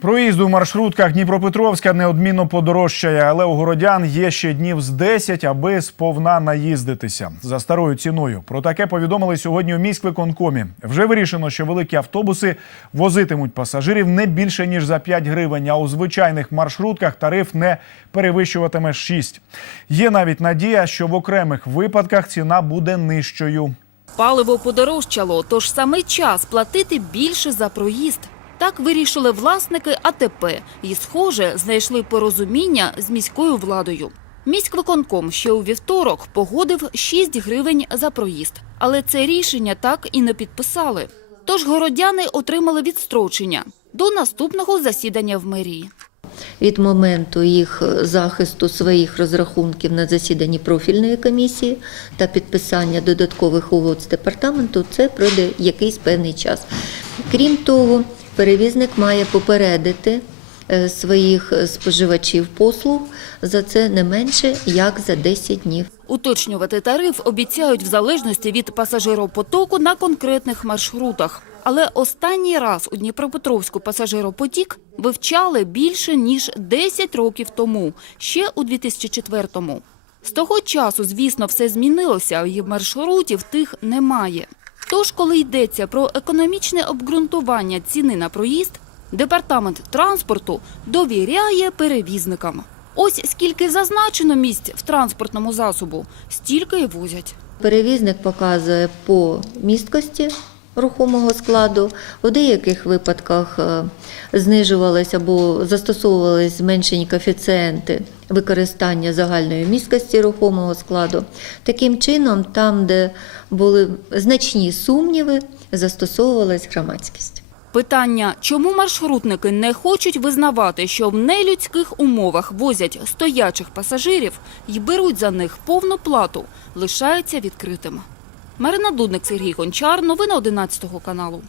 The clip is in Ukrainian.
Проїзд у маршрутках Дніпропетровська неодмінно подорожчає, але у городян є ще днів з 10, аби сповна наїздитися за старою ціною. Про таке повідомили сьогодні у міськвиконкомі. Вже вирішено, що великі автобуси возитимуть пасажирів не більше ніж за 5 гривень. А у звичайних маршрутках тариф не перевищуватиме 6. Є навіть надія, що в окремих випадках ціна буде нижчою. Паливо подорожчало, тож саме час платити більше за проїзд. Так вирішили власники АТП і, схоже, знайшли порозуміння з міською владою. Міськвиконком ще у вівторок погодив 6 гривень за проїзд, але це рішення так і не підписали. Тож городяни отримали відстрочення до наступного засідання в мерії. Від моменту їх захисту своїх розрахунків на засіданні профільної комісії та підписання додаткових угод з департаменту, це пройде якийсь певний час. Крім того, перевізник має попередити е, своїх споживачів послуг за це не менше як за 10 днів. Уточнювати тариф обіцяють в залежності від пасажиропотоку на конкретних маршрутах. Але останній раз у Дніпропетровську пасажиропотік вивчали більше ніж 10 років тому, ще у 2004-му. З того часу, звісно, все змінилося, і маршрутів тих немає. Тож, коли йдеться про економічне обґрунтування ціни на проїзд, департамент транспорту довіряє перевізникам. Ось скільки зазначено місць в транспортному засобу, стільки й возять. Перевізник показує по місткості рухомого складу. У деяких випадках е, знижувались або застосовувались зменшені коефіцієнти використання загальної місткості рухомого складу. Таким чином, там, де були значні сумніви, застосовувалась громадськість. Питання, чому маршрутники не хочуть визнавати, що в нелюдських умовах возять стоячих пасажирів і беруть за них повну плату, лишається відкритим. Марина Дудник, Сергій Гончар. Новини 11 каналу.